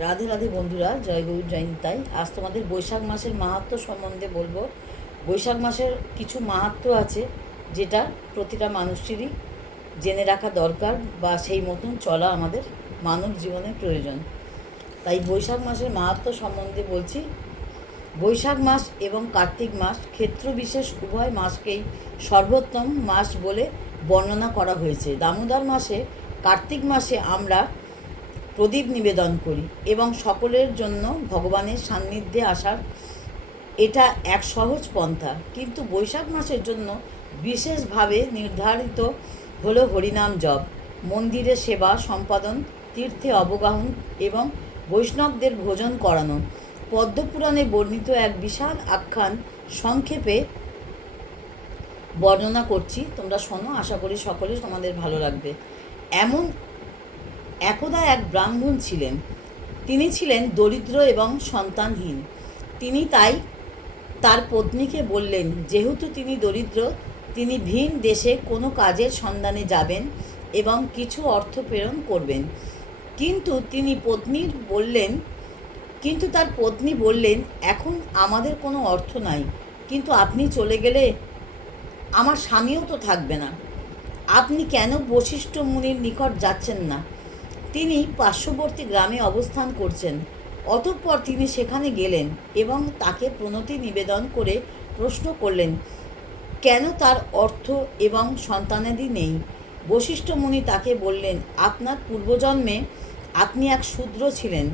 রাধে রাধে বন্ধুরা, জয় গৌর জয় নিতাই। আজ তোমাদের বৈশাখ মাসের মাহাত্ম্য সম্বন্ধে বলবো। বৈশাখ মাসের কিছু মাহাত্ম্য আছে যেটা প্রতিটা মানুষেরই জেনে রাখা দরকার, বা সেই মতন চলা আমাদের মানব জীবনে প্রয়োজন। তাই বৈশাখ মাসের মাহাত্ম্য সম্বন্ধে বলছি। বৈশাখ মাস এবং কার্তিক মাস ক্ষেত্র বিশেষ উভয় মাসকেই সর্বোত্তম মাস বলে বর্ণনা করা হয়েছে। দামোদর মাসে, কার্তিক মাসে আমরা প্রদীপ নিবেদন করি এবং সকলের জন্য ভগবানের সান্নিধ্যে আসার এটা এক সহজ পন্থা। কিন্তু বৈশাখ মাসের জন্য বিশেষভাবে নির্ধারিত হলো হরিনাম জপ, মন্দিরে সেবা সম্পাদন, তীর্থে অবগাহন এবং বৈষ্ণবদের ভোজন করানো। পদ্মপুরাণে বর্ণিত এক বিশাল আখ্যান সংক্ষেপে বর্ণনা করছি, তোমরা শোনো, আশা করি সকলে তোমাদের ভালো লাগবে। এমন একদা এক ব্রাহ্মণ ছিলেন। তিনি ছিলেন দরিদ্র এবং সন্তানহীন। তিনি তাই তার পত্নীকে বললেন, যেহেতু তিনি দরিদ্র, তিনি ভিন দেশে কোনো কাজের সন্ধানে যাবেন এবং কিছু অর্থ প্রেরণ করবেন। কিন্তু তার পত্নী বললেন, এখন আমাদের কোনো অর্থ নাই, কিন্তু আপনি চলে গেলে আমার স্বামীও তো থাকবে না। আপনি কেন বশিষ্ঠ মুনির নিকট যাচ্ছেন না? তিনি পার্শ্ববর্তী গ্রামে অবস্থান করছেন। অতঃপর তিনি সেখানে গেলেন এবং তাকে প্রণতি নিবেদন করে প্রশ্ন করলেন, কেন তার অর্থ এবং সন্তানাদি নেই? বশিষ্ঠ মুনি তাকে বললেন, আপনার পূর্বজন্মে আপনি এক শূদ্র ছিলেন।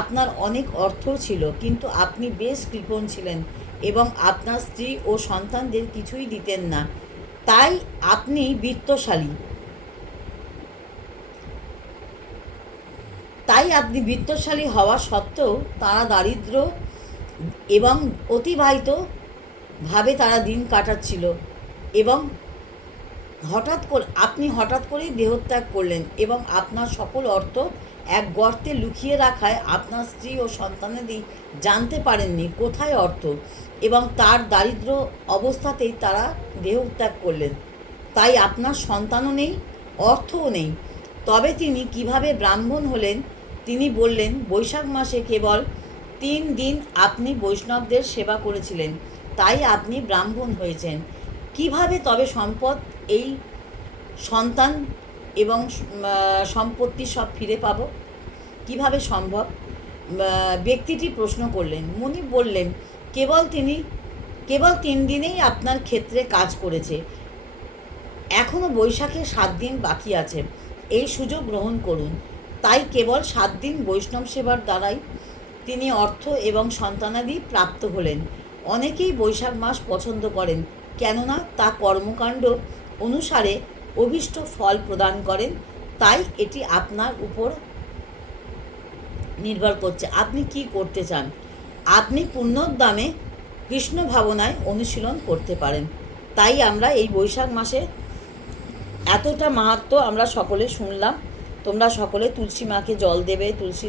আপনার অনেক অর্থ ছিল, কিন্তু আপনি বেশ কৃপণ ছিলেন এবং আপনার স্ত্রী ও সন্তানদের কিছুই দিতেন না। তাই আপনি বিত্তশালী হওয়া সত্ত্বেও তারা দারিদ্র এবং অতিবাহিতভাবে তারা দিন কাটাচ্ছিল, এবং আপনি হঠাৎ করেই দেহত্যাগ করলেন এবং আপনার সকল অর্থ এক গর্তে লুকিয়ে রাখায় আপনার স্ত্রী ও সন্তানাদি জানতে পারেননি কোথায় অর্থ, এবং তার দারিদ্র অবস্থাতেই তারা দেহত্যাগ করলেন। তাই আপনার সন্তানও নেই, অর্থও নেই। তবে তিনি কিভাবে ব্রাহ্মণ হলেন? তিনি বললেন, বৈশাখ মাসে কেবল 3 দিন আপনি বৈষ্ণবদের সেবা করেছিলেন, তাই আপনি ব্রাহ্মণ হয়েছেন। কিভাবে তবে সম্পদ, এই সন্তান এবং সম্পত্তি সব ফিরে পাব? কিভাবে সম্ভব? ব্যক্তিটি প্রশ্ন করলেন। মুনি বললেন, কেবল 3 দিনেই আপনার ক্ষেত্রে কাজ করেছে। এখনও বৈশাখে 7 দিন বাকি আছে। এই সুযোগ গ্রহণ করুন। তাই কেবল 7 দিন বৈষ্ণব সেবার দ্বারাই তিনি অর্থ এবং সন্তানাদি প্রাপ্ত হলেন। অনেকেই বৈশাখ মাস পছন্দ করেন, কেননা তা কর্মকাণ্ড অনুসারে অভীষ্ট ফল প্রদান করেন। তাই এটি আপনার উপর নির্ভর করছে, আপনি কি করতে চান। আপনি পুণ্যোদ্যমে কৃষ্ণ ভাবনায় অনুশীলন করতে পারেন। তাই আমরা এই বৈশাখ মাসে এতটা মাহাত্ম্য আমরা সকলে শুনলাম। তোমরা সকলে তুলসী মাকে জল দেবে, তুলসী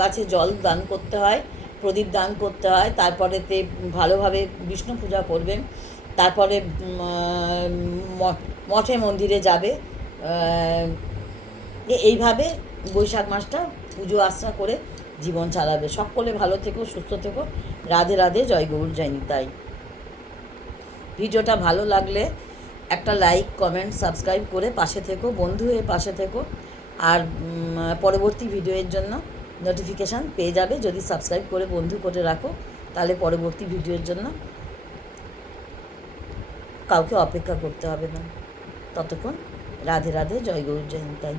গাছে জল দান করতে হয়, প্রদীপ দান করতে হয়, তারপরেতে ভালোভাবে বিষ্ণু পূজা করবেন, তারপরে মঠে মন্দিরে যাবে। এইভাবে বৈশাখ মাসটা পুজো আশ্রা করে জীবন চালাবে। সকলে ভালো থেকো, সুস্থ থেকো। রাধে রাধে, জয় গৌর জয় নিতাই। ভিডিওটা ভালো লাগলে একটা লাইক, কমেন্ট, সাবস্ক্রাইব করে পাশে থেকো, বন্ধু হয়ে পাশে থেকো। আর পরবর্তী ভিডিওর জন্য নোটিফিকেশান পেয়ে যাবে। যদি সাবস্ক্রাইব করে বন্ধু করে রাখো, তাহলে পরবর্তী ভিডিওর জন্য কাউকে অপেক্ষা করতে হবে না। ততক্ষণ রাধে রাধে, জয় গৌর জয় নিতাই।